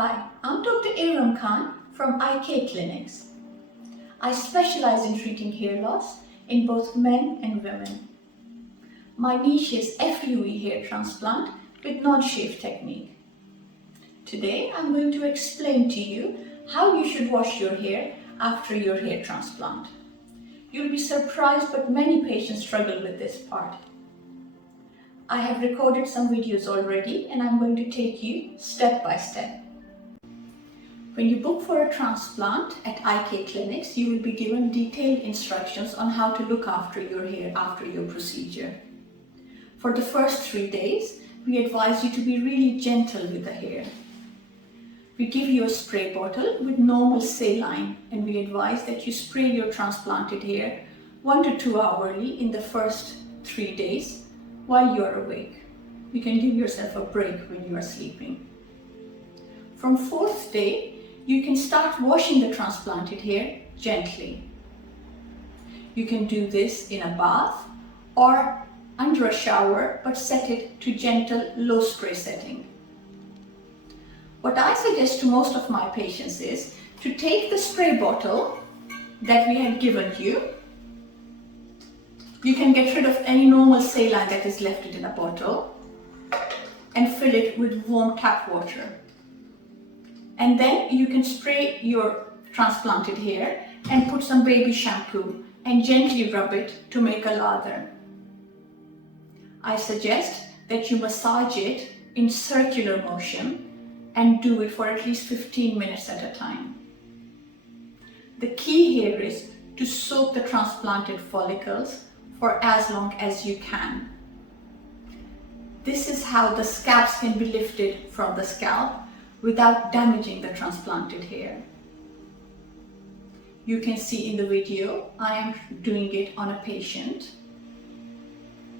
Hi, I'm Dr. Irum Khan from IK Clinics. I specialize in treating hair loss in both men and women. My niche is FUE hair transplant with non-shave technique. Today I'm going to explain to you how you should wash your hair after your hair transplant. You'll be surprised, but many patients struggle with this part. I have recorded some videos already and I'm going to take you step by step. When you book for a transplant at IK Clinics, you will be given detailed instructions on how to look after your hair after your procedure. For the first 3 days, we advise you to be really gentle with the hair. We give you a spray bottle with normal saline, and we advise that you spray your transplanted hair 1 to 2 hourly in the first 3 days while you are awake. You can give yourself a break when you are sleeping. From 4th day, you can start washing the transplanted hair gently. You can do this in a bath or under a shower, but set it to gentle low spray setting. What I suggest to most of my patients is to take the spray bottle that we had given you. You can get rid of any normal saline that is left in a bottle and fill it with warm tap water. And then you can spray your transplanted hair and put some baby shampoo and gently rub it to make a lather. I suggest that you massage it in circular motion and do it for at least 15 minutes at a time. The key here is to soak the transplanted follicles for as long as you can. This is how the scabs can be lifted from the scalp without damaging the transplanted hair. You can see in the video, I am doing it on a patient,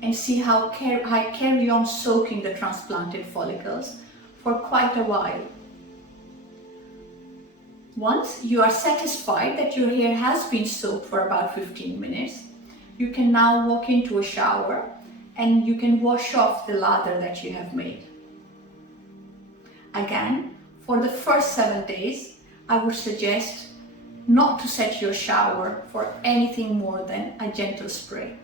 and see how I carry on soaking the transplanted follicles for quite a while. Once you are satisfied that your hair has been soaked for about 15 minutes, you can now walk into a shower and you can wash off the lather that you have made. Again, for the first 7 days, I would suggest not to set your shower for anything more than a gentle spray.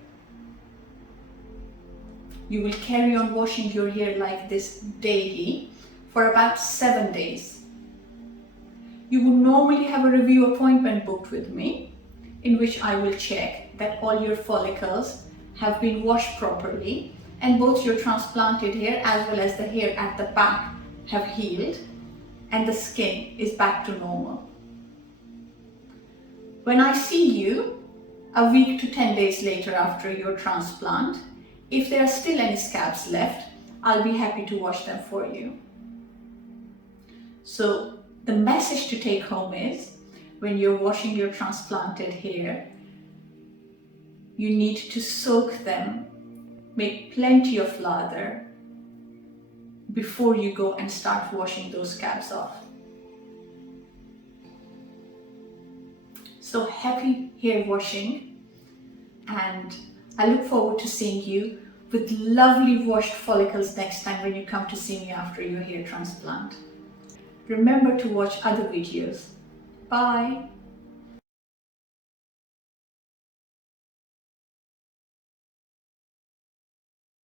You will carry on washing your hair like this daily for about 7 days. You will normally have a review appointment booked with me, in which I will check that all your follicles have been washed properly and both your transplanted hair as well as the hair at the back have healed and the skin is back to normal. When I see you a week to 10 days later after your transplant, if there are still any scabs left, I'll be happy to wash them for you. So the message to take home is, when you're washing your transplanted hair, you need to soak them, make plenty of lather before you go and start washing those scabs off. So happy hair washing, and I look forward to seeing you with lovely washed follicles next time when you come to see me after your hair transplant. Remember to watch other videos. Bye.